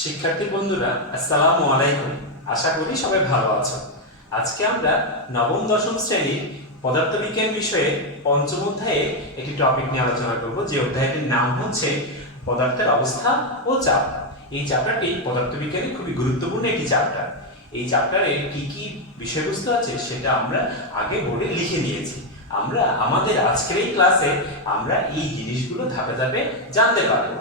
শিক্ষার্থী বন্ধুরা, আসসালামু আলাইকুম। আশা করি সবাই ভালো আছো। আজকে আমরা নবম দশম শ্রেণীর পদার্থবিজ্ঞান বিষয়ে পঞ্চম অধ্যায়ে একটি টপিক নিয়ে আলোচনা করব, যে অধ্যায়টির নাম হচ্ছে পদার্থের অবস্থা ও চাপ। এই চ্যাপ্টারটি পদার্থবিজ্ঞানে খুবই গুরুত্বপূর্ণ একটি চ্যাপ্টার। এই চ্যাপ্টারে কি কি বিষয়বস্তু আছে সেটা আমরা আগে বোর্ডে লিখে নিয়েছি। আমরা আমাদের আজকের এই ক্লাসে আমরা এই জিনিসগুলো ধাপে ধাপে জানতে পারবো,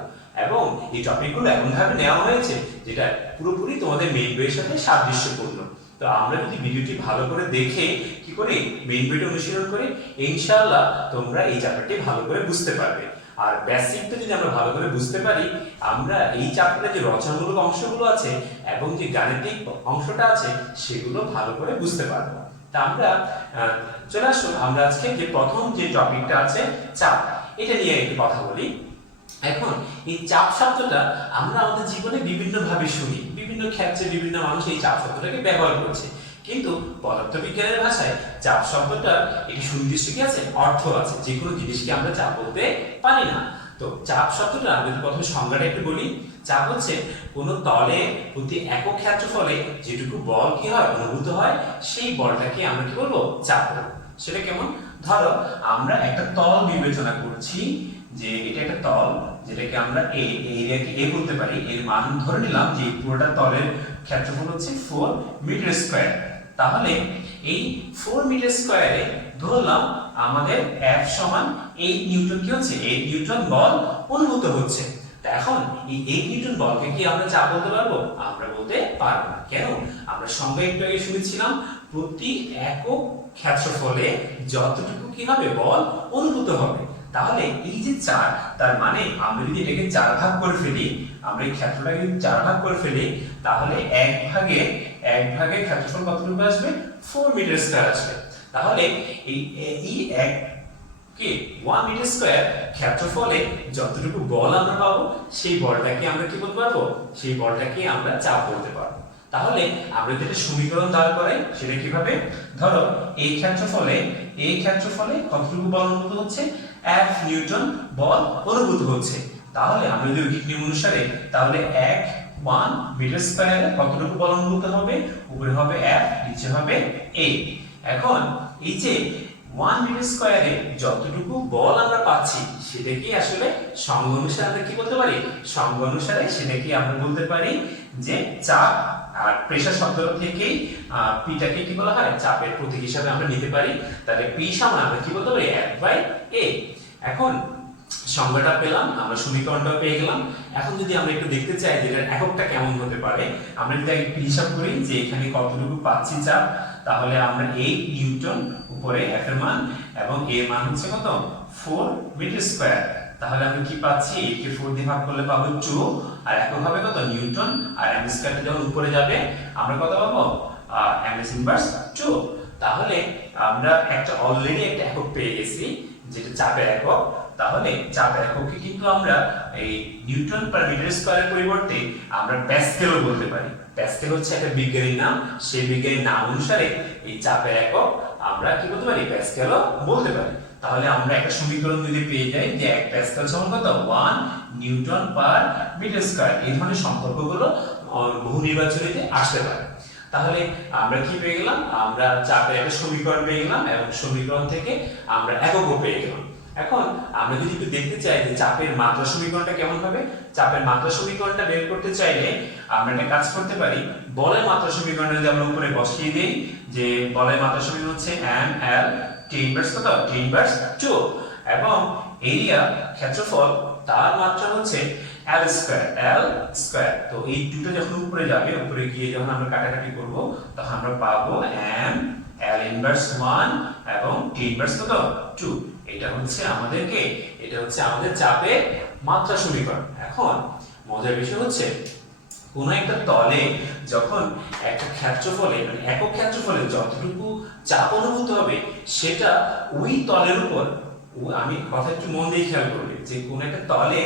এবং এই টপিকগুলো এমনভাবে নেওয়া হয়েছে যেটা পুরোপুরি তোমাদের মেইন বইয়ের সাথে সাদৃশ্যপূর্ণ। তো আমরা যদি ভিডিওটি ভালো করে দেখে কি করে মেইন বইটা অনুশীলন করি, ইনশাআল্লাহ তোমরা এই চ্যাপ্টারটি ভালো করে বুঝতে পারবে। আর বেসিকটা যদি আমরা ভালো করে বুঝতে পারি, আমরা এই চ্যাপ্টারে যে রচনামূলক অংশগুলো আছে এবং যে গাণিতিক অংশটা আছে সেগুলো ভালো করে বুঝতে পারবো। তা আমরা চলে আসুন, আমরা আজকে যে প্রথম যে টপিকটা আছে চাপ, এটা নিয়ে একটু কথা বলি। এখন এই চাপ শব্দটা আমরা আমাদের জীবনে বিভিন্ন ভাবে শুনি, বিভিন্ন ক্ষেত্রে বিভিন্ন মানুষ এই চাপ শব্দটাকে ব্যবহার করছে, কিন্তু পদার্থবিজ্ঞানের ভাষায় চাপ শব্দটার একটি সুনির্দিষ্ট কি আছে, অর্থ আছে। যে কোনো জিনিসকে আমরা চাপ বলতে পারি না। তো চাপ শব্দটা আমি প্রথমে সংজ্ঞাটা একটু বলি। চাপ হচ্ছে কোনো তলে প্রতি একক ক্ষেত্রফলে যেটুকু বল কি হয়, অনুভূত হয়, সেই বলটাকে আমরা কি বলবো, চাপ বলবো। সেটা কেমন? ধরো আমরা একটা তল বিবেচনা করছি, যে এটা একটা তল যেটাকে আমরা এরিয়াকে এ বলতে পারি। এর মান ধরে নিলাম যে পুরোটা তলের ক্ষেত্রফল হচ্ছে 4 মিটার স্কয়ার। তাহলে এই 4 মিটার স্কয়ারে ধরলাম আমাদের F সমান 8 নিউটন কি হচ্ছে, 8 নিউটন বল অনুভূত হচ্ছে। তা এখন এই 8 নিউটন বলকে কি আমরা চাপ বলতে পারবো? আমরা বলতে পারবো না। কেন? আমরা সংজ্ঞা একটু আগে শুনেছিলাম, প্রতি একক ক্ষেত্রফলে যতটুকু কি হবে, বল অনুভূত হবে। তাহলে এই যে 4, তার মানে আমরা যদি এটাকে 4 ভাগ করে ফেলি, আমরা এই ক্ষেত্রটাকে যদি 4 ভাগ করে ফেলি, তাহলে এক ভাগে ক্ষেত্রফল কতটুকু আসবে? 4 মিটার স্কয়ার আসবে। তাহলে এই এক কি 1 মিটার স্কয়ার ক্ষেত্রফলে যতটুকু বল আমরা পাবো, সেই বলটাকে আমরা কি বলতে পারবো? সেই বলটাকে আমরা চাপ বলতে পারবো। তাহলে আমরা যদি সমীকরণ দাঁড় করাই, সেটা কিভাবে? ধরো এই ক্ষেত্রফলে কতটুকু বল অনুভূত হচ্ছে? F নিউটন বল অনুভূত হচ্ছে। তাহলে আমরা যদি ঐকিক নিয়ম অনুসারে, তাহলে 1 মিটার স্কয়ারে কতটুকু বল অনুভূত হবে? উপরে হবে F, নিচে হবে A। এখন এই যে 1 মিটার স্কয়ারে যতটুকু বল আমরা পাচ্ছি, সেটাকে আসলে সংজ্ঞা অনুসারে আমরা কি বলতে পারি? সংজ্ঞা অনুসারে সেটাকে আমরা বলতে পারি যে চাপ। আর প্রেসার শব্দ থেকেই পিটাকে কি বলা হয়? চাপের প্রতীক হিসাবে আমরা নিতে পারি। তাহলে পি সমান আমরা কি বলতে পারি? F/A। এখন সংজ্ঞাটা পেলাম, আমরা সমীকরণটাও পেয়ে গেলাম। এখন যদি আমরা একটু দেখতে চাই যে এর এককটা কেমন হতে পারে, আমরা যদি একটু হিসাব করি যে এখানে কতটুকু পাচ্ছি চাপ, তাহলে আমরা 8 নিউটন উপরে F এর মান, এবং A এর মান হচ্ছে কত? 4 মিটার স্কয়ার। তাহলে আমরা কি পাচ্ছি? 8 কে 4 দিয়ে ভাগ করলে পাবো 2, আর একক হবে কত? নিউটন। আর m স্কয়ারটা যখন উপরে যাবে আমরা কত পাবো? ms inverse 2। তাহলে আমরা অলরেডি একটা একক পেয়ে গেছি, যেটা চাপের একক। তাহলে চাপের এককে কিন্তু আমরা এই নিউটন পার মিটার স্কয়ারের পরিবর্তে আমরা প্যাসকেলও বলতে পারি। প্যাসকেল হচ্ছে একটা বিজ্ঞানীর নাম, সেই বিজ্ঞানীর নাম অনুসারে এই চাপের একক আমরা কি বলতে পারি? প্যাসকেলও বলতে পারি। তাহলে আমরা একটা সমীকরণ যদি পেয়ে যাই যে 1 প্যাসকেল সমান কত? 1 নিউটন পার মিটার স্কয়ার। এই ধরনের সম্পর্কগুলো বহু নির্বাচনীতে আসতে পারে। তাহলে আমরা কি পেয়ে গেলাম? আমরা চাপের একটা সমীকরণ পেয়ে গেলাম, এবং সমীকরণ থেকে আমরা এককও পেয়ে গেলাম। এখন আমরা যদি একটু দেখতে চাই যে চাপের মাত্রা সমীকরণটা কেমন হবে, চাপের মাত্রা সমীকরণটা বের করতে চাইলে আমরা একটা কাজ করতে পারি। বলের মাত্রা সমীকরণটা যদি আমরা উপরে বসিয়ে দেই, যে বলের মাত্রা সমীকরণ হচ্ছে ml t ইনভার্স কত? t ইনভার্স 2, এবং এরিয়া ক্ষেত্রফল তার মাত্রা হচ্ছে l স্কয়ার। তো এই 2টা যখন উপরে যাবে, উপরে গিয়ে যখন আমরা কাটাকাটি করব, তখন আমরা পাবো m l ইনভার্স 1 এবং t ইনভার্স কত? 2। এটা হচ্ছে আমাদের চাপের মাত্রা সমীকরণ। এখন মজার বিষয় হচ্ছে, কোন একটা তলে যখন একটা ক্ষেত্রফলে, মানে একক ক্ষেত্রফলে যতটুকু চাপ অনুভূত হবে, সেটা ওই তলের উপর, আমি কথা একটু মন দিয়ে খেয়াল করবে, যে কোন একটা তলে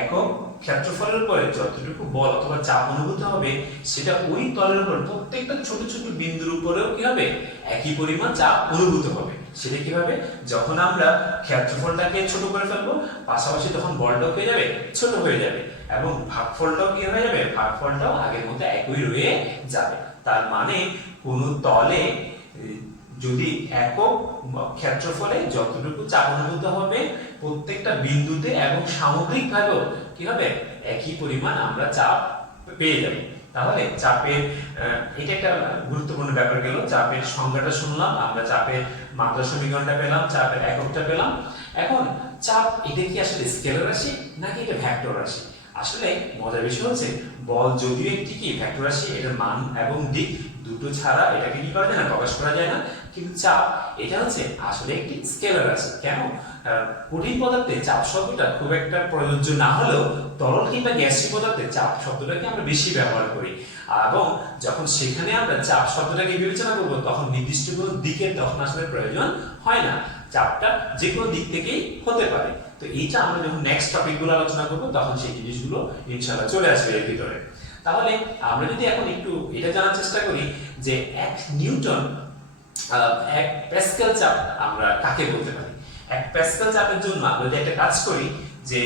একক ক্ষেত্রফলের উপরে যতটুকু বল অথবা চাপ অনুভূত হবে, সেটা ওই তলের উপর প্রত্যেকটা ছোট ছোট বিন্দুর উপরেও কি হবে? একই পরিমাণ চাপ অনুভূত হবে। সেটা কিভাবে? যখন আমরা ক্ষেত্রফলটাকে ছোট করে ফেলবো, পাশাপাশি তখন বলটাও হয়ে যাবে ছোট হয়ে যাবে, এবং ভাগফলটাও কি হয়ে যাবে? ভাগফলটাও আগের মতো একই রয়ে যাবে। তার মানে কোন তলে যদি একক ক্ষেত্রফলে যতটুকু চাপ অনুভূত হবে প্রত্যেকটা বিন্দুতে এবং সামগ্রিকভাবেও কি হবে? একই পরিমাণ আমরা চাপ পেয়ে যাব। তাহলে চাপের এটা একটা গুরুত্বপূর্ণ ব্যাপার গেল। চাপের সংজ্ঞাটা শুনলাম, আমরা চাপের মাত্রা সমীকরণটা পেলাম, চাপের এককটা পেলাম। এখন চাপ এটা কি আসলে স্কেলার রাশি নাকি এটা ভেক্টর রাশি? আসলে মজার বিষয় হচ্ছে বল যদিও একটি কি ভেক্টর রাশি, এটার মান এবং দিক দুটো ছাড়া এটাকে কি করা যায় না, প্রকাশ করা যায় না। কিন্তু চাপ এটা হচ্ছে আসলে একটি স্কেলার রাশি। কেন? কঠিন পদার্থে চাপ শব্দটা খুব একটা প্রযোজ্য না হলেও তরল কিংবা গ্যাসীয় পদার্থে চাপ শব্দটাকে আমরা বেশি ব্যবহার করি, এবং যখন সেখানে আমরা চাপ শব্দটাকে বিবেচনা করব তখন নির্দিষ্ট কোনো দিকের তখন আসলে প্রয়োজন হয় না, চাপটা যে কোনো দিক থেকেই হতে পারে। তো এইটা আমরা যখন নেক্সট টপিকগুলো আলোচনা করব তখন সেই জিনিসগুলো ইনশাআল্লাহ চলে আসবে এর ভিতরে। তাহলে আমরা যদি এখন একটু এটা জানার চেষ্টা করি যে 1 নিউটন 1 প্যাসকেল চাপ আমরা কাকে বলতে পারি। 1 প্যাসকেল চাপের জন্য আমরা যদি একটা কাজ করি যে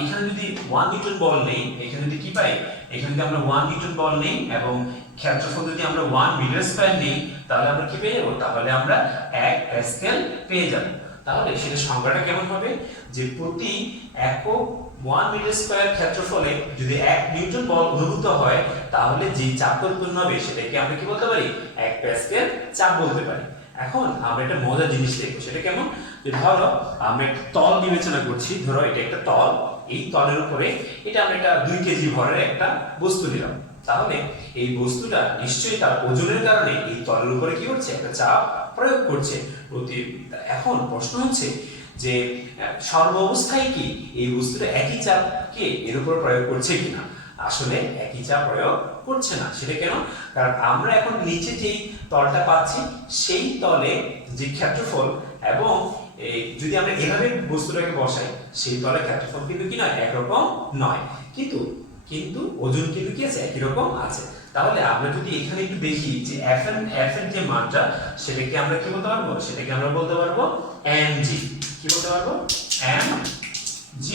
এখানে যদি 1 নিউটন বল নেই, এখানে যদি কি পাই, এখানে যদি আমরা 1 নিউটন বল নেই এবং ক্ষেত্রফল যদি আমরা 1 মিটার স্কয়ার নেই, তাহলে আমরা কি পেয়ে যাব? তাহলে আমরা 1 প্যাসকেল পেয়ে যাব। তাহলে সেটা সংখ্যাটা কেমন হবে? যে প্রতি একক 1 মিটার স্কয়ার ক্ষেত্রফলে যদি 1 নিউটন বল অনুভূত হয়, তাহলে যে চাপ উৎপন্ন হবে সেটাকে আমরা কি বলতে পারি? 1 প্যাসকেল চাপ বলতে পারি। এখন আমরা একটা মজার জিনিস দেখব, সেটা কেমন? যে ধরো আমরা একটা তল বিবেচনা করছি, ধরো এটা একটা তল, এই তলের উপরে এটা আমরা একটা 2 কেজি ভরের একটা বস্তু দিলাম। তাহলে এই বস্তুটা নিশ্চয়ই তার ওজনের কারণে এই তলের উপরে কি করছে? একটা চাপ প্রয়োগ করছে। এখন প্রশ্ন হচ্ছে যে সর্ব অবস্থায় কি এই বস্তুটা একই চাপ কে এর উপর প্রয়োগ করছে কিনা? আসলে একই চাপ প্রয়োগ করছে না। সেটা কেন? কারণ আমরা এখন নিচে যেই তলটা পাচ্ছি সেই তলে যে ক্ষেত্রফল, এবং যদি আমরা এভাবে বস্তুটাকে বসাই সেই তলে ক্ষেত্রফল কিন্তু কি নয়, একরকম নয়, কিন্তু ওজন কিন্তু কি আছে? একই রকম আছে। তাহলে আমরা যদি এখানে একটু দেখি যে f এর যে মানটা সেটাকে আমরা কি বলতে পারবো? সেটাকে আমরা বলতে পারবো mg। কি বলতে পারবো? mg।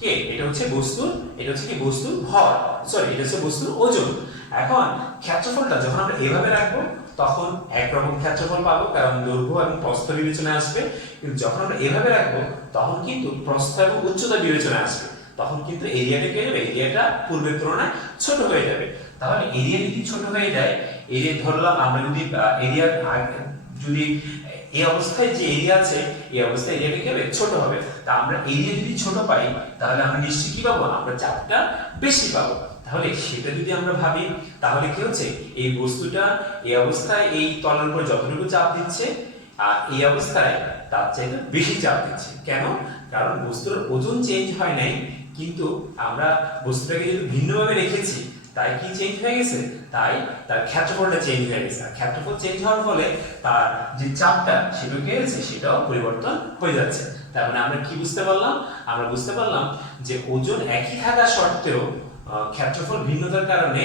কে এটা হচ্ছে বস্তুর, এটা হচ্ছে কি বস্তুর ভর, সরি এটা হচ্ছে বস্তুর ওজন। এখন ক্ষেত্রফলটা যখন আমরা এভাবে রাখবো তখন একরকম ক্ষেত্রফল পাবো, কারণ দৈর্ঘ্য এবং প্রস্থ বিবেচনায় আসবে। কিন্তু যখন আমরা এভাবে রাখবো তখন কিন্তু প্রস্থ এবং উচ্চতা বিবেচনায় আসবে, তখন কিন্তু এরিয়াটা কি হবে? এরিয়াটা পূর্বের তুলনায় ছোট হয়ে যাবে। তাহলে এরিয়া যদি ছোট হয়ে যায়, এরিয়া ধরলাম আমরা যদি এরিয়া যদি এই অবস্থায় যে এরিয়া আছে এই অবস্থায় এরিয়াটা কি হবে? ছোট হবে। তা আমরা এরিয়া যদি ছোট পাই তাহলে আমরা নিশ্চয়ই কি পাবো? আমরা চাপটা বেশি পাবো। তাহলে সেটা যদি আমরা ভাবি তাহলে কি হচ্ছে? এই বস্তুটা এই অবস্থায় এই তলের উপর যতটুকু চাপ দিচ্ছে আর এই অবস্থায় তার চাইতে বেশি চাপ দিচ্ছে। কেন? কারণ বস্তুর ওজন চেঞ্জ হয় নাই, কিন্তু আমরা বস্তুটাকে যদি ভিন্নভাবে রেখেছি তাই কি চেঞ্জ হয়ে গেছে? তাই তার ক্ষেত্রফলটা চেঞ্জ হয়ে গেছে। আর ক্ষেত্রফল চেঞ্জ হওয়ার ফলে তার যে চাপটা সেটা কি হয়েছে? সেটাও পরিবর্তন হয়ে যাচ্ছে। তার মানে আমরা কি বুঝতে পারলাম? আমরা বুঝতে পারলাম যে ওজন একই থাকা সত্ত্বেও ক্ষেত্রফল ভিন্নতার কারণে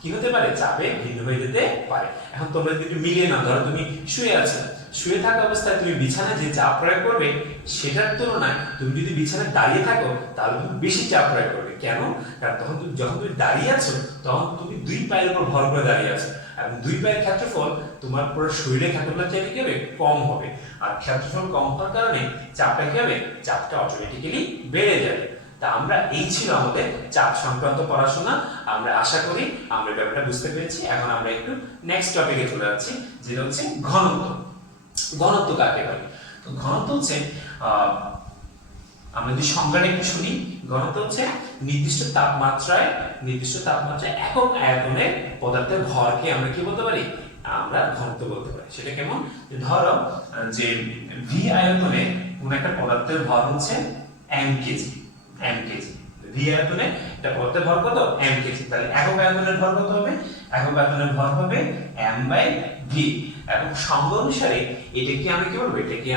কি হতে পারে? চাপে ভিন্ন হয়ে যেতে পারে। এখন তোমরা যদি একটু মিলিয়ে নাও, ধরো তুমি শুয়ে আছো, শুয়ে থাকা অবস্থায় তুমি বিছানায় যে চাপ প্রয়োগ করবে সেটার তুলনায় তুমি যদি বিছানায় দাঁড়িয়ে থাকো তাহলে তুমি বেশি চাপ প্রয়োগ করবে। কেন? কারণ তখন তুমি যখন তুমি দাঁড়িয়ে আছো তখন তুমি 2 পায়ের উপর ভর করে দাঁড়িয়ে আছো, এবং 2 পায়ের ক্ষেত্রফল তোমার পুরো শরীরের ক্ষেত্রফলের চাইতে কি হবে? কম হবে। আর ক্ষেত্রফল কম হওয়ার কারণে চাপটা কি হবে? চাপটা অটোমেটিক্যালি বেড়ে যাবে। তা আমরা এই ছিল আমাদের চাপ সংক্রান্ত পড়াশোনা। আমরা আশা করি আমরা ব্যাপারটা বুঝতে পেরেছি। এখন আমরা একটু নেক্সট টপিকে চলে যাচ্ছি, যেটা হচ্ছে ঘনত্ব। ঘনত্ব কাকে বলে? তো ঘনত্ব হচ্ছে আমরা যদি সংজ্ঞাটা একটু শুনি, ঘনত্ব হচ্ছে নির্দিষ্ট তাপমাত্রায় একক আয়তনের পদার্থের ভরকে আমরা কি বলতে পারি? আমরা ঘনত্ব বলতে পারি। সেটা কেমন? ধরো যে ভি আয়তনে কোন একটা পদার্থের ভর হচ্ছে m কেজি। ভি আয়তনে একটা পদার্থের ভর কত? m KG. তাহলে একক আয়তনের ভর কত হবে? একক আয়তনের ভর হবে m/v। এবং সংজ্ঞা অনুসারে এটাকে আমরা কি বলবো? এটাকে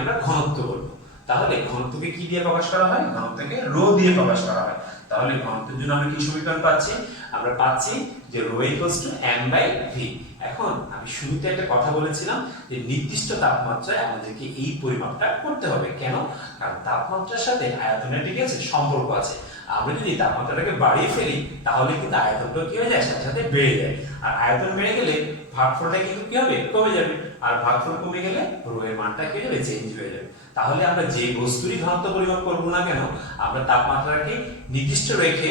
আমরা ঘনত্ব বলবো। তাহলে ঘনত্বকে কি দিয়ে প্রকাশ করা হয়? ঘনত্বকে রো দিয়ে প্রকাশ করা হয়। তাহলে তাহলে ঘনত্বের জন্য আমরা কি সমীকরণ পাচ্ছি? আমরা পাচ্ছি যে রো ইকুয়ালস টু m/v। এখন আমি শুরুতে একটা কথা বলেছিলাম যে নির্দিষ্ট তাপমাত্রায় আমাদেরকে এই পরিমাপটা করতে হবে। কেন? কারণ তাপমাত্রার সাথে আয়তনের ঠিক আছে সম্পর্ক আছে। আমরা যদি তাপমাত্রাটাকে বাড়িয়ে ফেলি তাহলে কিন্তু আয়তনটা কি হয়ে যায়? সাথে সাথে বেড়ে যায়। আর আয়তন বেড়ে গেলে ভাগফলটা কিন্তু কি হবে? কমে যাবে। আর ভাগফল কমে গেলে রো এর মানটা কি হয়ে যাবে? চেঞ্জ হয়ে যাবে। তাহলে আমরা যে বস্তুরই ঘনত্ব পরিমাপ করব না কেন, আমরা তাপমাত্রাকে নির্দিষ্ট রেখে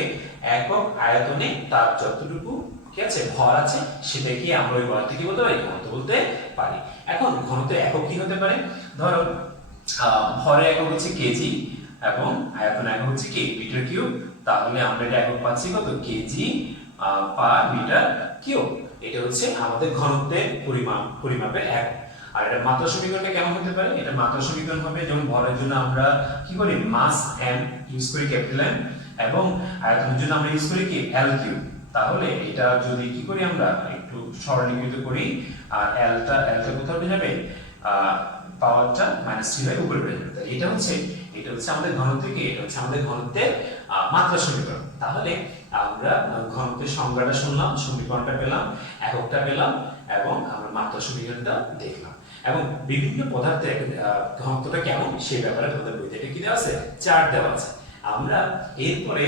একক আয়তনে তার যতটুকু কি আছে ভর আছে সেটাকে আমরা ওই বলতে কি বলতে পারি? ঘনত্ব বলতে পারি। এখন ঘনত্বের একক কি হতে পারে? ধরো ভরের একক হচ্ছে কেজি এবং আয়তন একক হচ্ছে কি? Metre cube. তাহলে আমরা এটা একক পাচ্ছি কত? KG per metre cube. এটা হচ্ছে আমাদের ঘনত্বের পরিমাপের একক। আর এটা মাত্রা সমীকরণটা কেমন হতে পারে? এটা মাত্রা সমীকরণ হবে যেমন ভরের জন্য আমরা কি করি? মাস m ইউজ করি, ক্যাপিটাল M, এবং আয়তনের জন্য আমরা ইউজ করি কি? L cube. তাহলে এটা যদি কি করি আমরা একটু সরলীকৃত করি, আর Lটা কোথায় উঠে যাবে? পাওয়ারটা -3 উপরে উঠে যাবে। এটা হচ্ছে আমাদের ঘনত্বের কি? এটা হচ্ছে আমাদের ঘনত্বের মাত্রা সমীকরণ। তাহলে আমরা ঘনত্বের সংজ্ঞাটা শুনলাম, সমীকরণটা পেলাম, এককটা পেলাম, এবং আমরা মাত্রা সমীকরণটা দেখলাম। এবং বিভিন্ন পদার্থের ঘনত্বটা কেমন সেই ব্যাপারে তোমাদের বইতে কি দেওয়া আছে? চার্ট দেওয়া আছে। আমরা এরপরে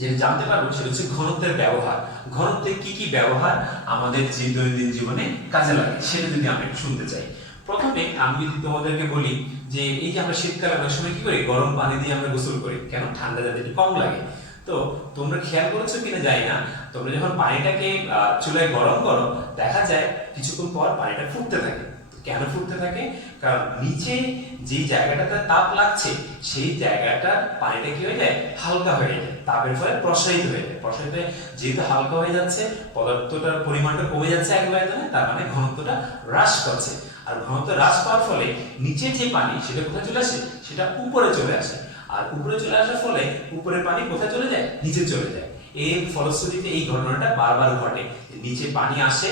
যেটা জানতে পারবো সেটা হচ্ছে ঘনত্বের ব্যবহার। ঘনত্বের কি কি ব্যবহার আমাদের দৈনন্দিন জীবনে কাজে লাগে সেটা যদি আমরা একটু শুনতে চাই। প্রথমে আমি যদি তোমাদেরকে বলি যে এই যে আমরা শীতকালে অনেক সময় কি করি? গরম পানি দিয়ে আমরা গোসল করি। কেন? ঠান্ডা যাতে একটু কম লাগে। তো তোমরা খেয়াল করেছো কিনা জানি না, তোমরা যখন পানিটাকে চুলায় গরম করো দেখা যায় কিছুক্ষণ পর পানিটা ফুটতে থাকে। কেন ফুটতে থাকে? কারণ নিচে যে জায়গাটাতে তাপ লাগছে সেই জায়গাটা পানিটা কি হয়ে যায়? হালকা হয়ে যায়, তাপের ফলে প্রসারিত হয়ে যায়। প্রসারিত হয়ে যেহেতু হালকা হয়ে যাচ্ছে, পদার্থটার পরিমাণটা কমে যাচ্ছে এক আয়তনে, তার মানে ঘনত্বটা হ্রাস পাচ্ছে। আর ঘনত্ব হ্রাস পাওয়ার ফলে নিচে যে পানি সেটা কোথায় চলে আসে? সেটা উপরে চলে আসে। আর উপরে চলে আসার ফলে উপরের পানি কোথায় চলে যায়? নিচে চলে যায়। এর ফলশ্রুতিতে এই ঘটনাটা বারবার ঘটে। নিচে পানি আসে,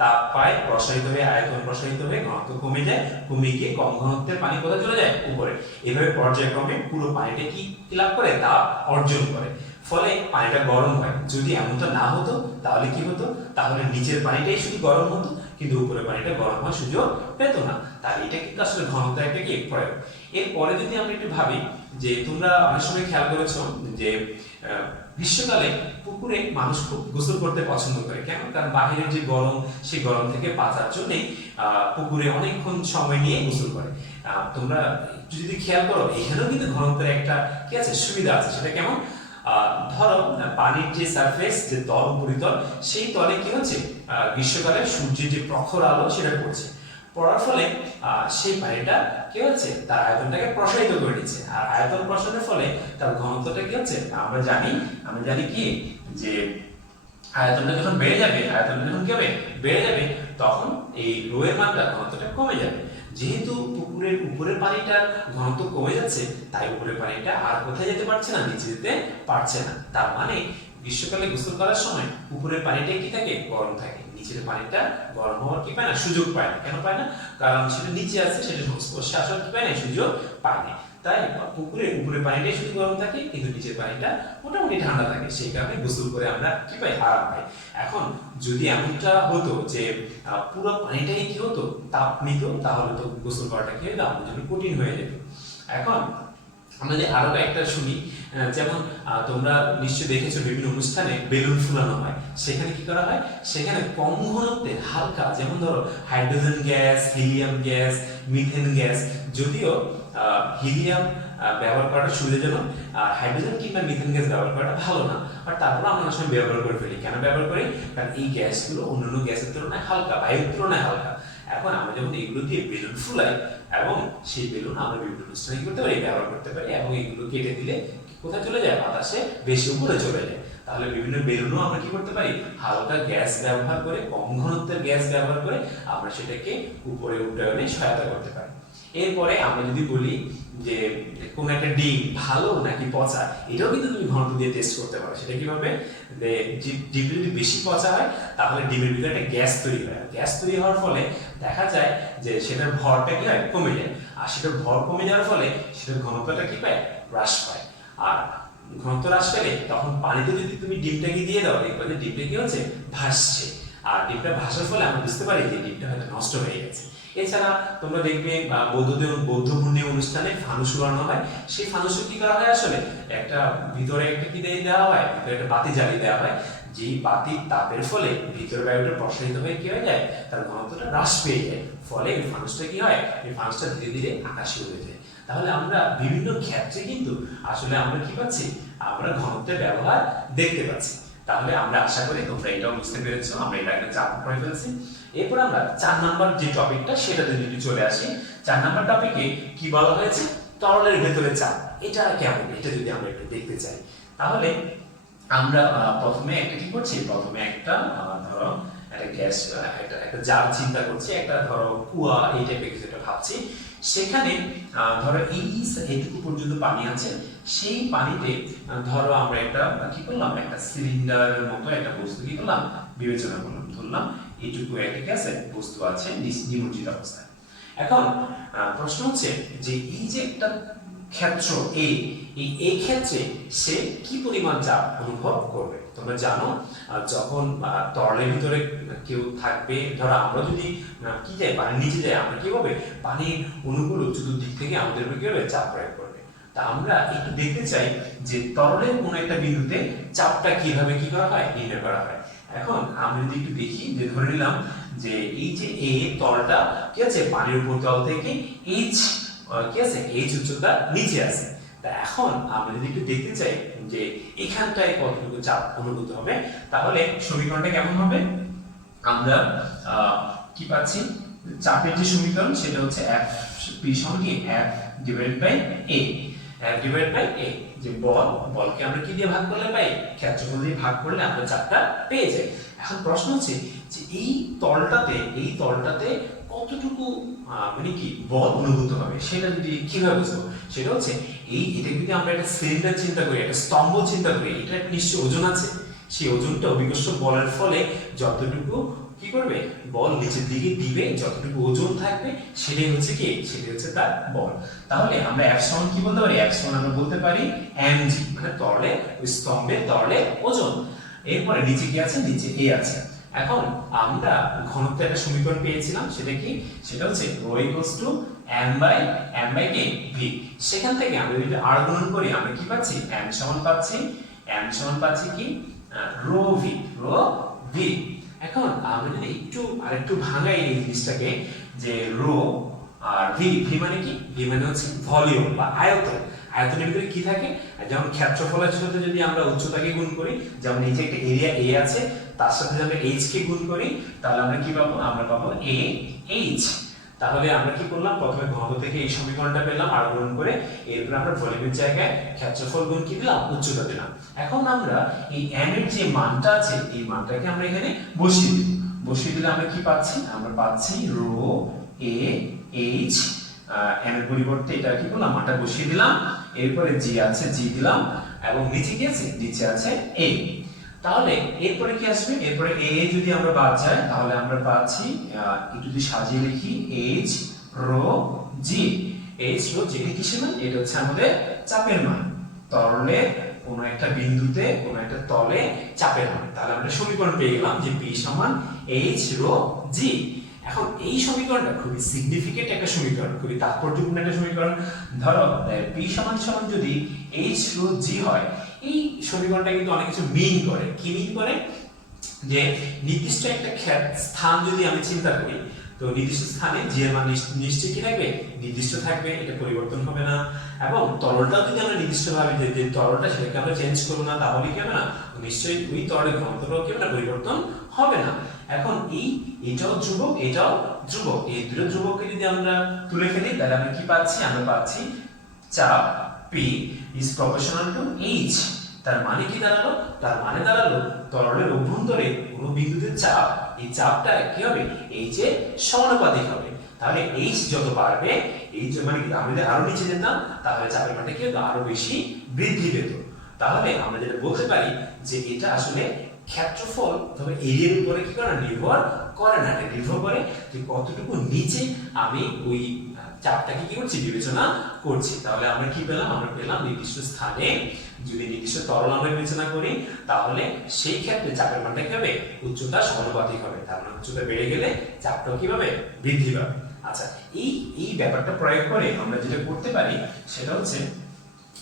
তাপ পায়, প্রসারিত হয়ে আয়তন প্রসারিত হয়ে ঘনত্ব কমে যায়, কমে গিয়ে কম ঘনত্বের পানি কোথায় চলে যায়? উপরে। এভাবে পর্যায়ক্রমে পুরো পানিটা কি লাভ করে? তাপ অর্জন করে। ফলে পানিটা গরম হয়। যদি এমনটা না হতো তাহলে কি হতো? তাহলে নিচের পানিটাই শুধু গরম হতো, কিন্তু উপরের পানিটা গরম হওয়ার সুযোগ পেত না। তাহলে এটা কিন্তু আসলে ঘনত্ব একটা কি প্রয়োগ। এরপরে যদি আমরা একটু ভাবি যে তোমরা অনেক সময় খেয়াল করেছো যে গ্রীষ্মকালে পুকুরে মানুষ খুব গোসল করতে পছন্দ করে। কেন? কারণ বাহিরের যে গরম, সেই গরম থেকে বাঁচার জন্য পুকুরে অনেকক্ষণ সময় নিয়ে গোসল করে। তোমরা যদি খেয়াল করো এখানেও কিন্তু ঘনত্বের একটা কি আছে? সুবিধা আছে। সেটা কেমন? ধরো পানির যে সারফেস, যে তল উপরিতল, সেই তলে কি হচ্ছে? গ্রীষ্মকালে সূর্যের যে প্রখর আলো সেটা পড়ছে। পড়ার ফলে সেই পানিটা কি হচ্ছে? তার আয়তনটাকে প্রসারিত করে দিচ্ছে। আর আয়তন প্রসারের ফলে তার ঘনত্বটা কি হচ্ছে? আমরা জানি কি যে আয়তনটা যখন বেড়ে যাবে, কি হবে? বেড়ে যাবে, তখন এই রো এর মানটা, ঘনত্বটা কমে যাবে। যেহেতু পুকুরের উপরের পানিটার ঘনত্ব কমে যাচ্ছে, তাই উপরের পানিটা আর কোথায় যেতে পারছে না? নিচে যেতে পারছে না। তার মানে গ্রীষ্মকালে গোসল করার সময় উপরের পানিটাই কি থাকে? গরম থাকে। নিচের পানিটা গরম হওয়ার কি পায় না? সুযোগ পায় না। কেন পায় না? কারণ সেটা নিচে আছে, সেটা সংস্পর্শে আসার কি পায় না? সুযোগ পায় না। তাই পুকুরের উপরের পানিটাই শুধু গরম থাকে, কিন্তু নিচের পানিটা মোটামুটি ঠান্ডা থাকে। সেই কারণে গোসল করে আমরা কি পাই? আরাম পাই। এখন যদি এমনটা হতো যে পুরো পানিটাই কি হতো? তাপ নিত, তাহলে তো গোসল করাটা কি হতো? আমাদের জন্য কঠিন হয়ে যেত। এখন আমরা যে আরো একটা শুনি, যেমন তোমরা নিশ্চয়ই দেখেছো বিভিন্ন অনুষ্ঠানে বেলুন ফুলানো হয়। সেখানে কি করা হয়? সেখানে কম ঘনত্বের হালকা, যেমন ধরো hydrogen gas, helium gas, methane gas. যদিও হিলিয়াম ব্যবহার করাটা সুবিধাজনক, হাইড্রোজেন কিংবা মিথেন গ্যাস ব্যবহার করাটা ভালো না। আর তারপর আমরা অনেক সময় ব্যবহার করে ফেলি। কেন ব্যবহার করি? কারণ এই গ্যাসগুলো অন্যান্য গ্যাসের তুলনায় হালকা, বায়ুর তুলনায় হালকা। এখন আমরা যখন এগুলো দিয়ে বেলুন ফুলাই, এবং সেই বেলুন আমরা বিভিন্ন অনুষ্ঠানে কি করতে পারি? ব্যবহার করতে পারি, এবং এগুলো কেটে দিলে কোথায় চলে যায়? বাতাসে বেশি উপরে চলে যায়। তাহলে বিভিন্ন বেলুনও আমরা কি করতে পারি? হালকা গ্যাস ব্যবহার করে, কম ঘনত্বের গ্যাস ব্যবহার করে আমরা সেটাকে উপরে উড্ডয়নে সহায়তা করতে পারি। এরপরে আমরা যদি বলি যে কোন একটা ডিম ভালো নাকি পচা, এটাও কিন্তু তুমি ঘনত্ব দিয়ে টেস্ট করতে পারো। সেটা কিভাবে? ডিম যদি বেশি পচা হয় তাহলে ডিমের ভিতরে একটা গ্যাস তৈরি হয়। গ্যাস তৈরি হওয়ার ফলে দেখা যায় যে সেটার ভরটা কি হয়? কমে যায়। আর সেটার ভর কমে যাওয়ার ফলে সেটার ঘনত্বটা কি পায়? হ্রাস পায়। আর ঘনত্ব হ্রাস পেলে তখন পানিতে যদি তুমি ডিমটাকে দিয়ে দাও, দেখবে যে ডিমটা কি হচ্ছে, ভাসছে। আর ডিমটা ভাসার ফলে আমরা বুঝতে পারি যে ডিমটা হয়তো নষ্ট হয়ে গেছে। এছাড়া তোমরা দেখবে বৌদ্ধ পূর্ণিমা অনুষ্ঠানে ফানুস উড়ানো হয়। সেই ফানুসে কি করা হয়, আসলে একটা ভিতরে একটা কি দিয়ে দেওয়া হয়, ভিতরে একটা বাতি জ্বালিয়ে দেওয়া হয়। যেই বাতির তাপের ফলে ভিতরে বায়ুটা প্রসারিত হয়ে কি হয়ে যায়, তার ঘনত্বটা হ্রাস পেয়ে যায়। ফলে ওই ফানুসটা কি হয়, এই ফানুসটা ধীরে ধীরে আকাশে উড়ে যায়। তাহলে আমরা বিভিন্ন ক্ষেত্রে কিন্তু আসলে আমরা কি পাচ্ছি, আমরা ঘনত্বের ব্যবহার দেখতে পাচ্ছি। তাহলে আমরা আশা করি তোমরা এটাও বুঝতে পেরেছো, আমরা এটা একটা চাপ করে ফেলছি। এরপর আমরা 4 নাম্বার যে টপিকটা সেটাতে যদি চলে আসি, 4 নাম্বার টপিকে কি বলা হয়েছে, তরলের ভেতরে চাপ। এটা কেমন, এটা যদি আমরা একটু দেখতে চাই, তাহলে আমরা প্রথমে একটা কি করছি, প্রথমে একটা ধরো একটা গ্যাস, একটা জার চিন্তা করছি, একটা ধরো কুয়া এই টাইপের কিছু একটা ভাবছি। সেখানে ধরো এইটুকু পর্যন্ত পানি আছে। সেই পানিতে ধরো আমরা একটা কি করলাম, একটা সিলিন্ডারের মতো একটা বস্তু কি করলাম, বিবেচনা করলাম, ধরলাম এইটুকু একটা কি আছে, বস্তু আছে নিমজ্জিত অবস্থায়। এখন প্রশ্ন হচ্ছে যে এই যে একটা ক্ষেত্র এই ক্ষেত্রে সে কি পরিমাণ চাপ অনুভব করবে। তোমরা জানো যখন তরলের ভিতরে কেউ থাকবে, ধরো আমরা যদি কি যাই, পানির নিচে যাই, আমরা কি হবে, পানির অণুগুলো চতুর্দিক থেকে আমাদের উপর কি হবে, চাপ প্রয়োগ করবে। তা আমরা একটু দেখতে চাই যে তরলের কোনো একটা বিন্দুতে চাপটা কিভাবে কি করা হয়, নির্ণয় করা হয়। এখন আমরা যদি একটু দেখি, যে ধরে নিলাম যে এই যে তলটা কি আছে, পানির উপর তল থেকে এইচ কি আছে, এইচ উচ্চতা নিচে আছে। তা এখন আমরা যদি একটু দেখতে চাই যে এখানটায় কতটুকু চাপ অনুভূত হবে, তাহলে সমীকরণটা কেমন হবে, আমরা কি পাচ্ছি, চাপের যে সমীকরণ সেটা হচ্ছে F P সমান কি F divided by A, F divided by A। যে বলকে আমরা কি দিয়ে ভাগ করলে পাই, ক্ষেত্রফল দিয়ে ভাগ করলে আমরা চাপটা পেয়ে যাই। এখন প্রশ্ন হচ্ছে যে এই তলটাতে কতটুকু মানে কি বল অনুভূত হবে, সেটা যদি কিভাবে বুঝবো, সেটা হচ্ছে এটা যদি আমরা একটা সিলিন্ডার চিন্তা করি, একটা স্তম্ভ চিন্তা করি, এটা নিশ্চয়ই ওজন আছে। সেই ওজনটা অভিকর্ষ বলের ফলে যতটুকু কি করবে, বল নিচের দিকে দিবে, যতটুকু ওজন থাকবে সেটাই হচ্ছে তার বল। তাহলে আমরা F সমান কি বলতে পারি, F সমান আমরা বলতে পারি mg, মানে তরলে ওই স্তম্ভের তরলে ওজন। এরপরে নিচে কি আছে, নিচে A আছে। এখন আমরা ঘনত্বের একটা সমীকরণ পেয়েছিলাম, সেটা কি, সেটা হচ্ছে rho m by k v। সেখান থেকে আমরা যদি r গুণন করি, আমরা কি পাচ্ছি, m সমান পাচ্ছি কি rho v। এখন আমরা যদি আরেকটু ভাঙাই এই জিনিসটাকে, যে rho আর v মানে কি, v মানে হচ্ছে ভলিউম বা আয়তন। আয়তনের ভিতরে কি থাকে, যেমন ক্ষেত্রফলের সাথে যদি আমরা উচ্চতাকে গুণ করি, যেমন নিচে একটা এরিয়া A আছে, তার সাথে যদি আমরা h কে গুণ করি, তাহলে আমরা কি পাবো, আমরা পাবো A h। তাহলে আমরা কি করলাম, প্রথমে ঘনত্ব থেকে এই সমীকরণটা পেলাম আর গুণ করে, এরপর আমরা ভলিউমের জায়গায় ক্ষেত্রফল গুণ কি দিলাম, উচ্চতা দিলাম। এখন আমরা এই m এর যে মানটা আছে, এই মানটাকে আমরা এখানে বসিয়ে দিলে আমরা কি পাচ্ছি, আমরা পাচ্ছি rho A h, m এর পরিবর্তে এটা কি করলাম, মানটা বসিয়ে দিলাম। এরপরে g আছে, g দিলাম, এবং নিচে কি আছে, নিচে আছে A। তাহলে এরপরে কি আসবে, এরপরে A যদি আমরা বাদ যায়, তাহলে আমরা পাচ্ছি একটু যদি সাজিয়ে লিখি, h rho g। h rho g কিসের মান, এটা হচ্ছে আমাদের চাপের মান, তরলে কোনো একটা বিন্দুতে কোনো একটা তলে চাপের মান। তাহলে আমরা সমীকরণ পেয়ে গেলাম যে P সমান h rho g। এখন এই সমীকরণটা খুবই সিগনিফিকেন্ট একটা সমীকরণ, খুবই তাৎপর্যপূর্ণ একটা সমীকরণ। ধরো P সমান যদি h rho g হয়, এই সমীকরণটা কিন্তু অনেক কিছু মিন করে। কি মিন করে, যে নির্দিষ্ট একটা স্থান যদি আমি চিন্তা করি, তো নির্দিষ্ট স্থানে জি এর মান নিশ্চয়ই কি থাকবে, নির্দিষ্ট থাকবে, এটা পরিবর্তন হবে না। এবং তরলটা যদি আমরা নির্দিষ্টভাবে যে তরলটা সেটাকে আমরা চেঞ্জ করব না, তাহলে কি হবে না, নিশ্চয়ই ওই তরলের ঘনত্বটাও কি হবে না, পরিবর্তন হবে না। এখন এটাও ধ্রুবক, এটাও ধ্রুবক, এই দুটো ধ্রুবককে যদি আমরা তুলে ফেলি, তাহলে আমরা কি পাচ্ছি, আমরা পাচ্ছি চাপ P is proportional to h। তার মানে কি দাঁড়ালো, তার মানে দাঁড়ালো তরলের অভ্যন্তরে কোনো বিন্দুতে চাপ, এই চাপটা কি হবে, h এর সমানুপাতিক হবে। তাহলে h যত বাড়বে, h মানে আমরা যদি আরো নিচে যেতাম, তাহলে চাপের মানটা কি হতো, আরো বেশি বৃদ্ধি পেত। তাহলে আমরা যেটা বলতে পারি যে এটা আসলে ক্ষেত্রফল তবে এরিয়ার উপরে কি করে, নির্ভর করে না, এটা নির্ভর করে যে কতটুকু নিচে আমি ওই চাপটাকে কি করছি বিবেচনা করছি। তাহলে আমরা কি পেলাম, আমরা পেলাম নির্দিষ্ট স্থানে যদি নির্দিষ্ট তরল আমরা বিবেচনা করি তাহলে সেই ক্ষেত্রে চাপের মানটা কি হবে, উচ্চতা সমানুপাতিক হবে। তার মানে উচ্চতা বেড়ে গেলে চাপটাও কিভাবে বৃদ্ধি পাবে। আচ্ছা, এই ব্যাপারটা প্রয়োগ করে আমরা যেটা করতে পারি সেটা হচ্ছে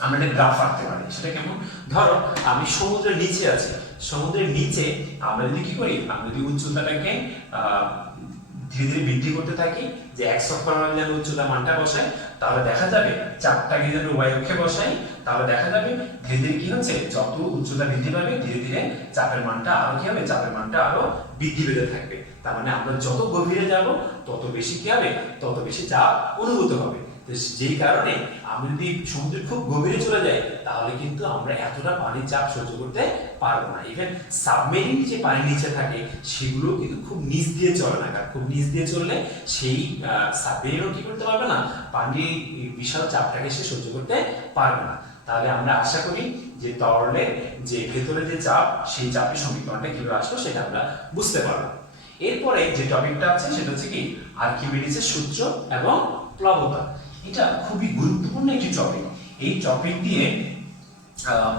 আমরা একটা গ্রাফ আঁকতে পারি। সেটা কেমন, ধরো আমি সমুদ্রের নিচে আছি, সমুদ্রের নিচে আমরা যদি কি করি, আমরা যদি উচ্চতাটাকে ধীরে ধীরে বৃদ্ধি করতে থাকি, যে x অক্ষ যেন উচ্চতা মানটা বসাই, তাহলে দেখা যাবে চাপটাকে যেন y অক্ষে বসাই, তাহলে দেখা যাবে ধীরে ধীরে কি হচ্ছে, যত উচ্চতা বৃদ্ধি পাবে ধীরে ধীরে চাপের মানটা আরো কি হবে, চাপের মানটা আরো বৃদ্ধি পেতে থাকবে। তার মানে আমরা যত গভীরে যাব তত বেশি কি হবে, তত বেশি চাপ অনুভূত হবে। যেই কারণে আমরা যদি সমুদ্রের খুব গভীরে চলে যাই তাহলে কিন্তু আমরা এতটা পানির চাপ সহ্য করতে পারবো না। ইভেন সাবমেরিন যে পানির নিচে থাকে সেগুলো কিন্তু খুব নিচ দিয়ে চলে না, কারণ খুব নিচ দিয়ে চললে সেই সাবমেরিনও কি করতে পারবে না, পানির বিশাল চাপটাকে সে সহ্য করতে পারবে না। তাহলে আমরা আশা করি যে তরলের যে ভেতরে যে চাপ, সেই চাপের সমীকরণটা কিভাবে আসলো সেটা আমরা বুঝতে পারবো। এরপরে যে টপিকটা আছে সেটা হচ্ছে কি আর্কিমিডিসের সূত্র এবং প্লাবতা। এটা খুবই গুরুত্বপূর্ণ একটি টপিক। এই টপিক দিয়ে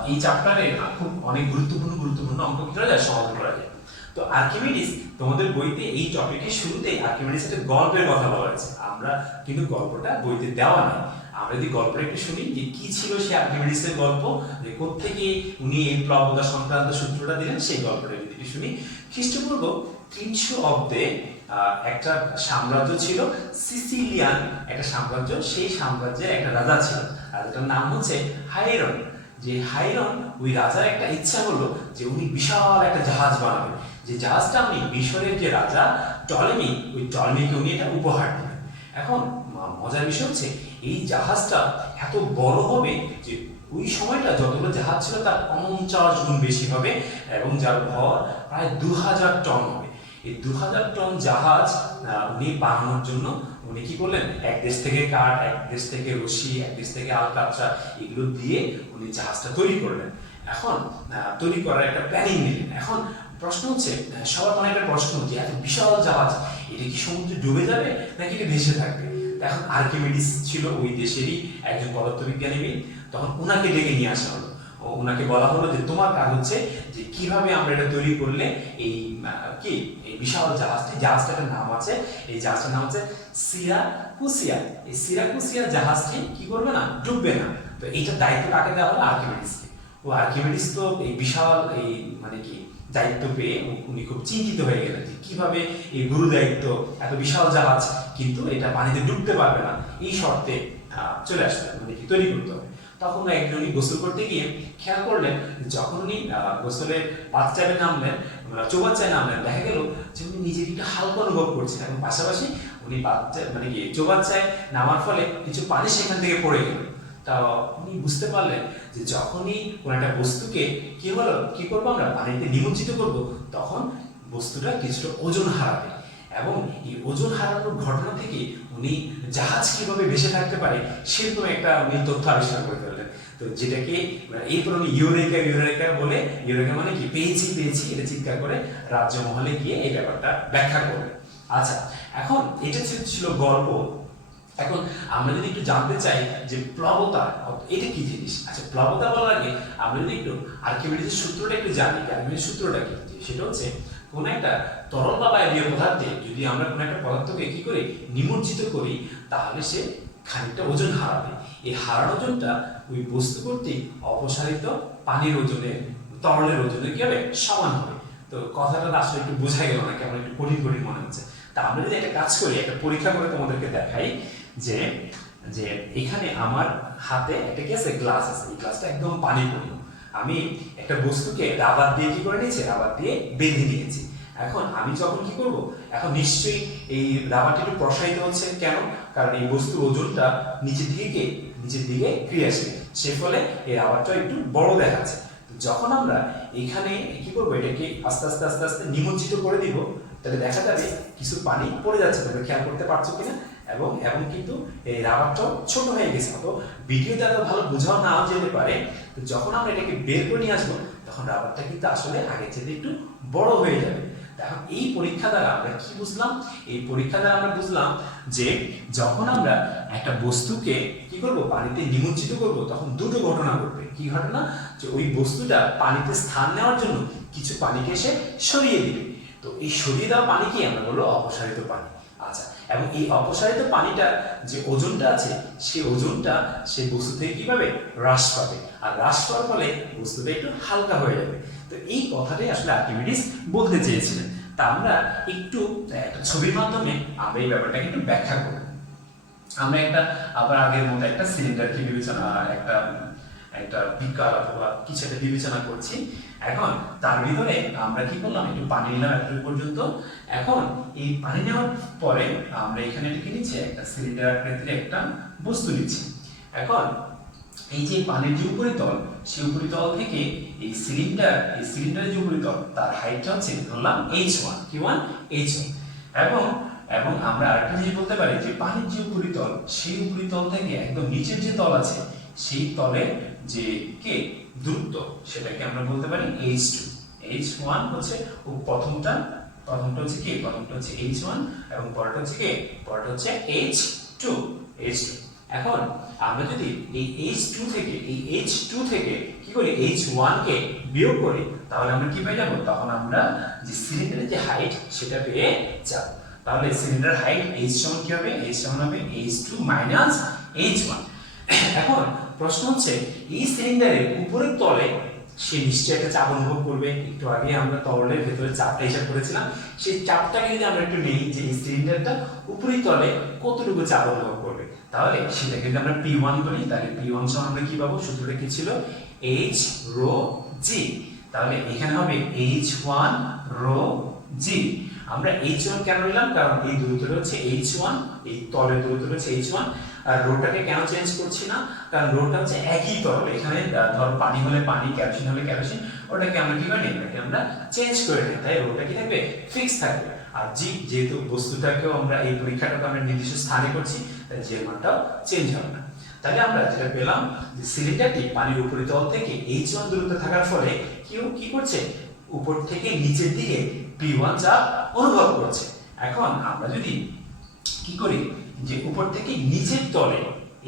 এই চ্যাপ্টারে খুব অনেক গুরুত্বপূর্ণ অঙ্ক কি করা যায়, সমাধান করা যায়। তো আর্কিমিডিস তোমাদের বইতে এই টপিকের শুরুতেই আর্কিমিডিস একটা গল্পের কথা বলা হয়েছে। আমরা কিন্তু গল্পটা বইতে দেওয়া নেই, আমরা যদি গল্পটা একটু শুনি যে কি ছিল সেই আর্কিমিডিসের গল্প, যে কোত্থেকে উনি এই প্লাবতা সংক্রান্ত সূত্রটা দিলেন, সেই গল্পটা যদি একটু শুনি। খ্রিস্টপূর্ব 300 অব্দে একটা সাম্রাজ্য ছিল, সিসিলিয়ান একটা সাম্রাজ্য। সেই সাম্রাজ্যের একটা রাজা ছিল, রাজাটার নাম হচ্ছে হাইরন। যে হাইরন, ওই রাজার একটা ইচ্ছা হলো যে উনি বিশাল একটা জাহাজ বানাবেন, যে জাহাজটা উনি মিশরের যে রাজা টলেমি, ওই টলেমিকে উনি এটা উপহার দেবেন। এখন মজার বিষয় হচ্ছে এই জাহাজটা এত বড় হবে যে ওই সময়টা যতগুলো জাহাজ ছিল তার 49 গুণ বেশি হবে, এবং যার ভর প্রায় 2000 টন হবে। এই 2000 টন জাহাজ উনি বানানোর জন্য উনি কি করলেন, এক দেশ থেকে কাঠ, এক দেশ থেকে রশি, এক দেশ থেকে আলকাতরা, এগুলো দিয়ে উনি জাহাজটা তৈরি করলেন। এখন তৈরি করার একটা প্ল্যানিং নিলেন। এখন প্রশ্ন হচ্ছে, সবার মনে একটা প্রশ্ন যে এত বিশাল জাহাজ এটা কি সমুদ্রে ডুবে যাবে নাকি এটা ভেসে থাকবে। এখন আর্কিমিডিস ছিল ওই দেশেরই একজন পদার্থবিজ্ঞানীবিদ, তখন ওনাকে ডেকে নিয়ে আসা হলো। ওনাকে বলা হলো যে তোমার কাজ হচ্ছে যে কিভাবে আমরা এটা তৈরি করলে এই কি এই বিশাল জাহাজটার নাম আছে, এই জাহাজটার নাম হচ্ছে সিরাকুসিয়া। এই সিরাকুসিয়া জাহাজটি কি করবে না, ডুববে না। তো এইটার দায়িত্ব কাকে দেওয়া হলো, আর্কিমিডিসকে। ও আর্কিমিডিস তো এই বিশাল এই মানে কি দায়িত্ব পেয়ে উনি খুব চিন্তিত হয়ে গেলেন যে কিভাবে এই গুরু দায়িত্ব, এত বিশাল জাহাজ কিন্তু এটা পানিতে ডুবতে পারবে না, এই শর্তে চলে আসবে, মানে কি তৈরি করতে হবে। তখন একজন উনি গোসল করতে গিয়ে খেয়াল করলেন, যখন উনি গোসলের বাথটাবে নামলেন, চৌবাচ্চায় নামলেন, দেখা গেল যে উনি নিজেকে একটু হালকা অনুভব করছেন, এবং পাশাপাশি উনি মানে কি চৌবাচ্চায় নামার ফলে কিছু পানি সেখান থেকে পড়ে গেল। তা উনি বুঝতে পারলেন যে যখনই কোনো একটা বস্তুকে কি হলো, কি করবো, আমরা পানিতে নিমজ্জিত করব, তখন বস্তুটা কিছুটা ওজন হারাবে, এবং এই ওজন হারানোর ঘটনা থেকে উনি জাহাজ কিভাবে ভেসে থাকতে পারে সেরকম একটা উনি তথ্য আবিষ্কার করে ফেললেন। তো যেটাকে এরপর উনি ইউরেকা বলে, ইউরেকা মানে কি পেয়েছি এটা চিৎকার করে রাজ্য মহলে গিয়ে এই ব্যাপারটা ব্যাখ্যা করলেন। আচ্ছা, এখন এটা ছিল গল্প। এখন আমরা যদি একটু জানতে চাই যে প্লাবতা এটা কি জিনিস। আচ্ছা, প্লাবতা বলার আগে আমরা যদি একটু আর্কিমিডিসের সূত্রটা একটু জানি, আর্কিমিডিসের সূত্রটা কি, সেটা হচ্ছে কোন একটা তরল বা বায়বীয় পদার্থে যদি আমরা কোন একটা পদার্থকে কি করি, নিমজ্জিত করি, তাহলে সে খানিকটা ওজন হারাবে। এই হারানো ওজনটা ওই বস্তু কর্তৃক অপসারিত পানির ওজনে, তরলের ওজনে কি হবে, সমান হবে। তো কথাটা আসলে একটু বোঝা গেল না, কেমন একটু কঠিন মনে হচ্ছে। তা আমরা যদি একটা কাজ করি, একটা পরীক্ষা করে তোমাদেরকে দেখাই যে যে এখানে আমার হাতে একটা কি আছে, গ্লাস আছে, এই গ্লাসটা একদম পানিপূর্ণ। আমি একটা বস্তুকে রাবার দিয়ে কি করে নিয়েছি, রাবার দিয়ে বেঁধে নিয়েছি। এখন আমি যখন কি করব, এখন নিশ্চয়ই এই রাবারটি একটু প্রসারিত হচ্ছে, কেন, কারণ এই বস্তুর ওজনটা নিচের দিকে ক্রিয়াশীল, সে ফলে এই রাবারটা একটু বড় দেখাচ্ছে। যখন আমরা এখানে কি করব, এটাকে আস্তে আস্তে নিমজ্জিত করে দিব, তাহলে দেখা যাবে কিছু পানি পড়ে যাচ্ছে, তোমরা খেয়াল করতে পারছো কিনা, এবং কিন্তু এই রাবারটাও ছোট হয়ে গেছে। তো ভিডিওতে এত ভালো বোঝাও নাও যেতে পারে, তো যখন আমরা এটাকে বের করে নিয়ে আসবো তখন রাবারটা কিন্তু আসলে আগের চেয়ে একটু বড় হয়ে যাবে। এখন এই পরীক্ষা দ্বারা আমরা কি বুঝলাম, এই পরীক্ষা দ্বারা আমরা বুঝলাম যে যখন আমরা একটা বস্তুকে কি করব পানিতে নিমজ্জিত করব তখন দুটো ঘটনা ঘটবে। কি ঘটনা? যে ওই বস্তুটা পানিতে স্থান নেওয়ার জন্য কিছু পানিকে সে সরিয়ে দিবে। তো এই সরিয়ে দেওয়া পানিকে আমরা বলবো অপসারিত পানি। আচ্ছা, এবং এই অপসারিত পানিটা যে ওজনটা আছে সেই ওজনটা সেই বস্তু থেকে কি পাবে? হ্রাস পাবে। আর হ্রাস পাওয়ার ফলে বস্তুটা একটু হালকা হয়ে যাবে। তো এই কথাটাই আসলে আর্কিমিডিস বলতে চেয়েছিলেন। তা আমরা একটু একটা ছবির মাধ্যমে আমরা এই ব্যাপারটাকে একটু ব্যাখ্যা করব। আমরা একটা আবার আগের মতো একটা সিলিন্ডারকে বিবেচনা একটা বিকার অথবা কিছু একটা বিবেচনা করছি। এখন তার ভিতরে আমরা কি করলাম? একটু পানি নিলাম এতটুকু পর্যন্ত। এখন এই পানি নেওয়ার পরে আমরা এখানে কি নিচ্ছি? একটা সিলিন্ডার আকৃতির একটা বস্তু নিচ্ছি। এখন এই যে পানির যে উপরিতল, সেই উপরিতল থেকে এই সিলিন্ডারের যে উপরিতল তার হাইটটা হচ্ছে ধরলাম h1, কি 1 h1। এবং আমরা আরেকটা জিনিস বলতে পারি যে পানির যে উপরিতল সেই উপরিতল থেকে একদম নিচের যে তল আছে সেই তলের যে কে দূরত্ব সেটাকে আমরা বলতে পারি h2। h1 হচ্ছে প্রথমটা হচ্ছে কি? প্রথমটা হচ্ছে h1 এবং পরেরটা হচ্ছে কি? পরেরটা হচ্ছে h2। এখন আমরা যদি এই h2 থেকে কি করি? h1 কে বিয়োগ করি তাহলে আমরা কি পেয়ে যাব? তখন আমরা যে সিলিন্ডারের যে হাইট সেটা পেয়ে যাব। তাহলে সিলিন্ডার হাইট h সমান কি হবে? h সমান হবে h2 h1। এখন প্রশ্ন হচ্ছে এই সিলিন্ডারের উপরের তলে সে নিশ্চয়ই একটা চাপ অনুভব করবে। একটু আগে আমরা তরলের ভেতরে চাপটা হিসাব করেছিলাম। সেই চাপটাকে যদি আমরা একটু নেই যে এই সিলিন্ডারটা উপরের তলে কতটুকু চাপ অনুভব করবে, তাহলে সেটাকে যদি আমরা P1 বলি তাহলে P1 সমান আমরা কি পাবো? সূত্রটা কি ছিল? H rho g। তাহলে এখানে হবে H1 rho g। আমরা H1 কেন নিলাম? কারণ এই দূরত্বটা হচ্ছে H1, এই তলের দূরত্বটা হচ্ছে H1। আর রোটাকে কেন চেঞ্জ করছি না? কারণ রোটা হচ্ছে একই তরল। এখানে ধর পানি হলে পানি, কেরোসিন হলে কেরোসিন, ওটাকে আমরা কি করি? এটাকে আমরা চেঞ্জ করে নিই। তাই রোটা কি থাকবে? ফিক্স থাকবে। আর জি, যেহেতু বস্তুটাকেও আমরা এই পরীক্ষাটাকে আমরা নির্দিষ্ট স্থানে করছি তাই জি এর মানটাও চেঞ্জ হবে না। তাহলে আমরা যেটা পেলাম যে সিলিন্ডারটি পানির উপরিতল থেকে H1 দূরত্বে থাকার ফলে কি করছে? উপর থেকে নিচের দিকে P1 চাপ অনুভব করছে। এখন আমরা যদি কি করি যে উপর থেকে নিচের তলে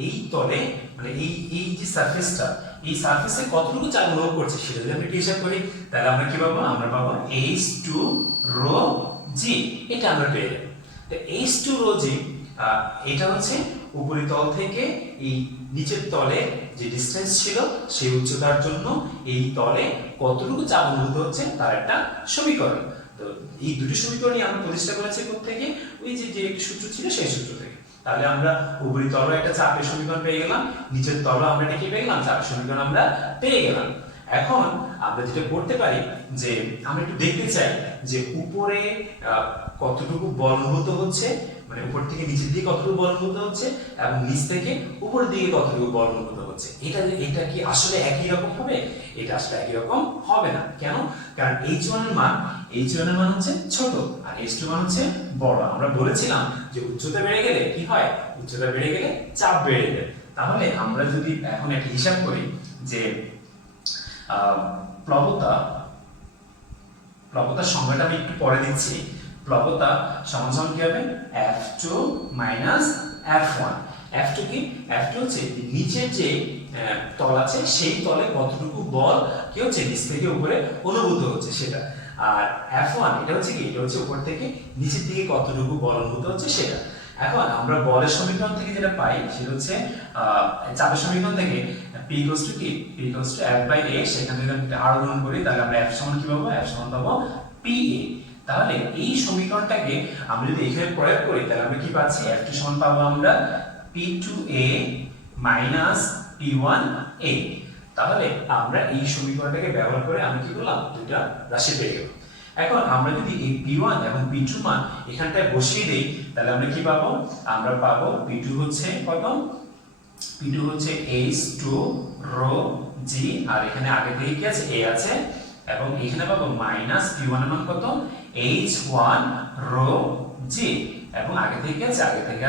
এই তলে মানে এই যে সারফেসটা, এই সারফেসে কতটুকু চাপ অনুভব করছে সেটা যদি আমরা হিসাব করি তাহলে আমরা কি পাবো? আমরা পাবো h2 rho g। এটা আমরা পেয়ে যাব। তো h2 rho g এটা হচ্ছে উপরিতল থেকে এই নিচের তলে যে ডিসটেন্স ছিল সেই উচ্চতার জন্য এই তলে কতটুকু চাপ অনুভূত হচ্ছে তার একটা সমীকরণ। তো এই দুটি সমীকরণই আমরা প্রতিষ্ঠা করেছি থেকে ওই যে একটি সূত্র ছিল সেই সূত্র থেকে। তাহলে আমরা উপরিতল একটা চাপের সমীকরণ পেয়ে গেলাম, নিচের তল আমরা কি পেয়ে গেলাম? চাপের সমীকরণ আমরা পেয়ে গেলাম। এখন আমরা যেটা করতে পারি যে আমরা একটু দেখতে চাই যে উপরে কতটুকু বল অনুভূত হচ্ছে, মানে উপর থেকে নিচের দিকে কতটুকু বল অনুভূত হচ্ছে এবং নিচ থেকে উপরের দিকে কতটুকু বল অনুভূত হচ্ছে। এটা কি আসলে একই রকম হবে? এটা আসলে একই রকম হবে না। কেন? কারণ h1 এর মান হচ্ছে ছোট আর h2 মান হচ্ছে বড়। আমরা বলেছিলাম যে উচ্চতা বেড়ে গেলে কি হয়? উচ্চতা বেড়ে গেলে চাপ বেড়ে যায়। তাহলে আমরা যদি এখন একটা হিসাব করি যে প্লবতার সংজ্ঞাটা আমি একটু পরে দিচ্ছি। প্লবতা সমান কি হবে? F2 F1। F2 কি? F2 হচ্ছে নিচের যে তল আছে সেই তলে কতটুকু বল কি হচ্ছে নিচ থেকে উপরে অনুভূত হচ্ছে সেটা। আর F1 এটা হচ্ছে কি? এটা হচ্ছে উপর থেকে নিচের দিকে কতটুকু বল অনুভূত হচ্ছে সেটা। এখন আমরা বলের সমীকরণ থেকে যেটা পাই সেটা হচ্ছে চাপের সমীকরণ থেকে P কি? P F/A। সেখান থেকে যদি আর গ্রহণ করি তাহলে আমরা F সমান কি পাবো? F সমান পাবো PA। তাহলে এই সমীকরণটাকে আমরা যদি এখানে প্রয়োগ করি তাহলে আমরা কি পাচ্ছি? F2 সমান পাবো আমরা P2A P1A। তাহলে আমরা এই সমীকরণটাকে ব্যবহার করে আমরা কি করলাম? দুটো রাশি পেয়ে গেলাম। এখন আমরা যদি এই P1 এবং P2 মান এখানটায় বসিয়ে দেই তাহলে আমরা কি পাবো? আমরা পাবো P2 হচ্ছে কত? P2 হচ্ছে H2 rho g আর এখানে আগে থেকে কি আছে? A আছে এবং এখানে পাবো মাইনাস P1 এর মান কত? H1 rho g এবং আগে থেকে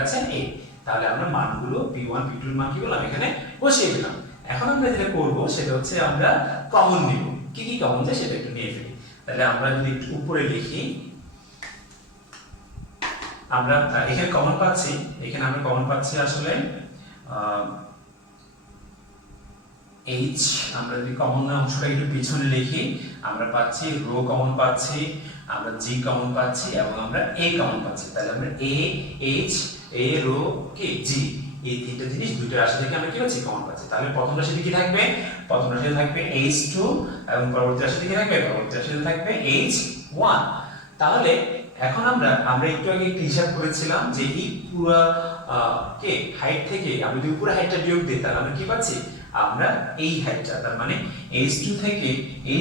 আছে A। তাহলে আমরা মানগুলো P1 P2 এর মান কি বললাম? এখানে বসিয়ে দিলাম। এখন আমরা যেটা করব সেটা হচ্ছে আমরা কমন নিব। কি কমন যায় সেটা একটু নিয়ে ফেলি। তাহলে আমরা যদি একটু উপরে লিখি আমরা এখানে কমন পাচ্ছি, এখানে আমরা কমন পাচ্ছি আসলে এইচ। আমরা যদি কমন অংশটা একটু পিছনে লিখি, আমরা পাচ্ছি রো কমন পাচ্ছি, আমরা জি কমন পাচ্ছি এবং আমরা এ কমন পাচ্ছি। তাহলে আমরা এ এইচ এ রো কে জি এই তিনটা জিনিস দুটো রাশি থেকে আমরা কি পাচ্ছি কমন পাচ্ছি। তাহলে প্রথম রাশিতে কি থাকবে? প্রথম রাশিতে থাকবে h2 এবং পরবর্তী রাশিতে কি থাকবে? পরবর্তী রাশিতে থাকবে h1। তাহলে এখন আমরা একটু আগে একটু হিসাব করেছিলাম যে এই পুরো কে হাইট থেকে আমরা যদি উপরে হাইটটা বিয়োগ দিই তাহলে আমরা কি পাচ্ছি? আমরা এই হাইটটা, তার মানে h2 থেকে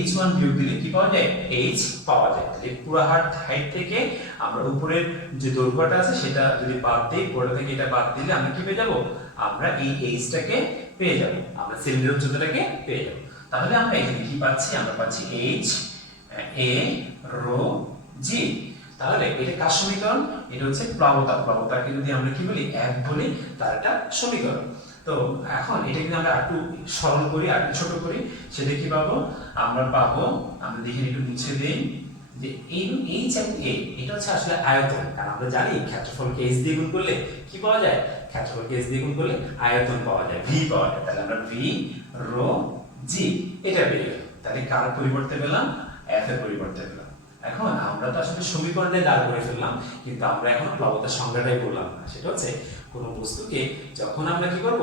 h1 বিয়োগ দিলে কি পাওয়া যায়? h পাওয়া যায়। তাহলে পুরো হাইট থেকে আমরা উপরের যে দৈর্ঘ্যটা আছে সেটা যদি বাদ দিই, পুরো থেকে এটা বাদ দিলে আমরা কি পেয়ে যাব? আমরা এই h টাকে পেয়ে যাব, আমরা সিলিন্ডারের উচ্চতাটাকে পেয়ে যাব। তাহলে আমরা এখানে কি পাচ্ছি? আমরা পাচ্ছি h a রো g। তাহলে এটা কার সমীকরণ? এটা হচ্ছে প্লাবতা। প্লাবতাকে যদি আমরা কি বলি? এক বলি, তার একটা সমীকরণ। তো এখন এটা যদি আমরা একটু সরল করি, একটু ছোট করি, সেটা কি পাবো? আমরা পাবো, আমরা দেখে একটু মুছে দেই যে এই এইচ এবং এ এটা হচ্ছে আসলে আয়তন। কারণ আমরা জানি ক্ষেত্রফলকে h দিয়ে গুণ করলে কি পাওয়া যায়? ক্ষেত্রফলকে h দিয়ে গুণ করলে আয়তন পাওয়া যায়, v পাওয়া যায়। তাহলে আমরা v রো g এটা পেয়ে গেলাম। তাহলে কার পরিবর্তে পেলাম? f এর পরিবর্তে পেলাম। এখন আমরা তো আসলে সমীকরণটাই দাঁড় করে ফেললাম, কিন্তু আমরা এখন প্লাবতার সংজ্ঞাটাই বললাম না। সেটা হচ্ছে কোন বস্তুকে যখন আমরা কি করব?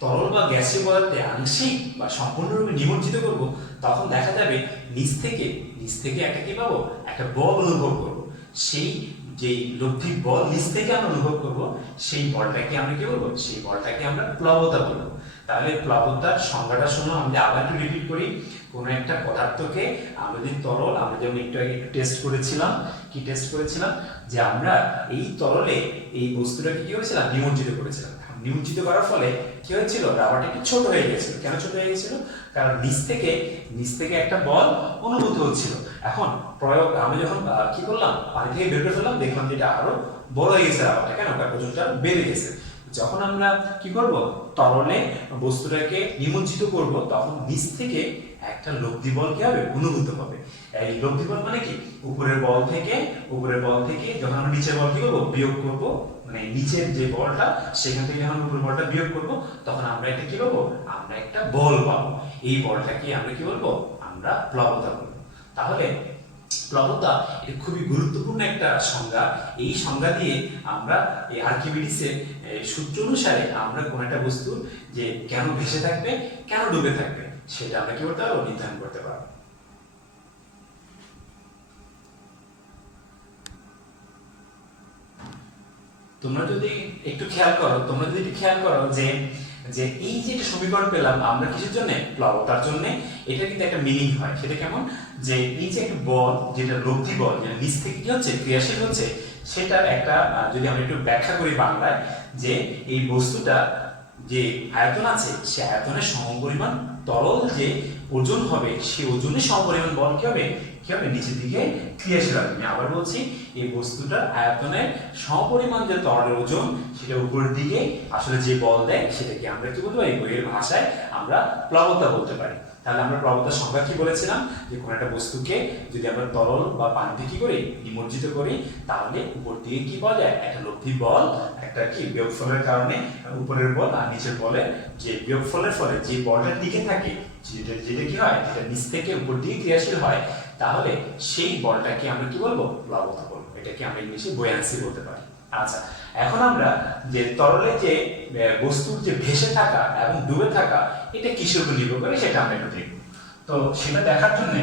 তরল বা গ্যাসীয় পদার্থে আংশিক বা সম্পূর্ণরূপে নিমজ্জিত করব, তখন দেখা যাবে নিচ থেকে একটা কি পাবো? একটা বল অনুভব করব। সেই যে লব্ধি বল নিচ থেকে আমরা অনুভব করব, সেই বলটাকে আমরা কি বলবো? সেই বলটাকে আমরা প্লাবতা বলবো। তাহলে প্লাবতার সংজ্ঞাটা শুনো, আমি আবার একটু রিপিট করি। কোন একটা পদার্থকে আমরা যদি তরল, আমরা যেমন একটু আগে একটু টেস্ট করেছিলাম, কি টেস্ট করেছিলাম? যে আমরা এই তরলে এই বস্তুটাকে কি করেছিলাম? নিমজ্জিত করেছিলাম। নিমজ্জিত করার ফলে কি হয়েছিল? রাবারটা একটু ছোট হয়ে গেছিল। কেন ছোট হয়ে গেছিল? কারণ নিচ থেকে একটা বল অনুভূত হচ্ছিল। এখন প্রয়োগ আমি যখন কি করলাম? পানি থেকে বের করে ফেললাম, দেখলাম যে এটা আরো বড় হয়ে গেছে রাবারটা। কেন? কারণ ওজনটা বেড়ে গেছে। যখন আমরা কি করব? তরলে বস্তুটাকে নিমজ্জিত করব, তখন নিচ থেকে একটা লব্ধি বল কি হবে? অনুভূত হবে। এই লব্ধি বল মানে কি? উপরের বল থেকে যখন আমরা নিচের বল কি করব? বিয়োগ করব, মানে নিচের যে বলটা সেখান থেকে যখন উপরের বলটা বিয়োগ করব, তখন আমরা এটা কি পাবো? আমরা একটা বল পাবো। এই বলটাকে আমরা কি বলবো? আমরা প্লাবতা বলবো। তাহলে প্লাবতা এটা খুবই গুরুত্বপূর্ণ একটা সংজ্ঞা। এই সংজ্ঞা দিয়ে আমরা এই আর্কিমিডিসের সূত্র অনুসারে আমরা কোন একটা বস্তু যে কেন ভেসে থাকবে, কেন ডুবে থাকবে, সেটা আমরা কি করতে পারবো? নির্ধারণ করতে পারবো। তোমরা যদি একটু খেয়াল করো যে যে এই যে একটা সমীকরণ পেলাম আমরা কিসের জন্য? প্লাবতার জন্য। এটা কিন্তু একটা মিনিং হয়। সেটা কেমন? যে এই যে একটা বল, যেটা লব্ধি বল, যেটা নিচ থেকে কি হচ্ছে? ক্রিয়াশীল হচ্ছে, সেটা একটা যদি আমরা একটু ব্যাখ্যা করি বাংলায়, যে এই বস্তুটা যে আয়তন আছে, সে আয়তনের সমপরিমাণ তরল যে ওজন হবে, সেই ওজনের সমপরিমাণ বল কি হবে? নিচের দিকে ক্রিয়াশীল হবে। আমি আবার বলছি, এই বস্তুটার আয়তনের সমপরিমাণ যে তরলের ওজন, সেটা উপরের দিকে আসলে যে বল দেয়, সেটাকে আমরা কি বলতে পারি? বইয়ের ভাষায় আমরা প্লাবতা বলতে পারি। তাহলে আমরা প্লাবতার সংজ্ঞা কি বলেছিলাম? যে কোন একটা বস্তুকে যদি আমরা তরল বা পানিতে কি করি? নিমজ্জিত করি, তাহলে উপর দিকে কি পাওয়া যায়? একটা লব্ধি বল, একটা কি বিয়োগফলের কারণে উপরের বল আর নিচের বলের যে বিয়োগফলের ফলে যে বলটা টিকে থাকে, যেটা কি হয়? যেটা নিচ থেকে উপর দিকে ক্রিয়াশীল হয়, তাহলে সেই বলটাকে আমরা কি বলবো? প্লাবতা বলবো। এটাকে আমরা ইংলিশে বুয়ান্সি বলতে পারি। আচ্ছা, এখন আমরা যে তরলে যে বস্তুর যে ভেসে থাকা এবং ডুবে থাকা, এটা কিসের উপর নির্ভর করে সেটা আমরা একটু দেখব। তো সেটা দেখার জন্য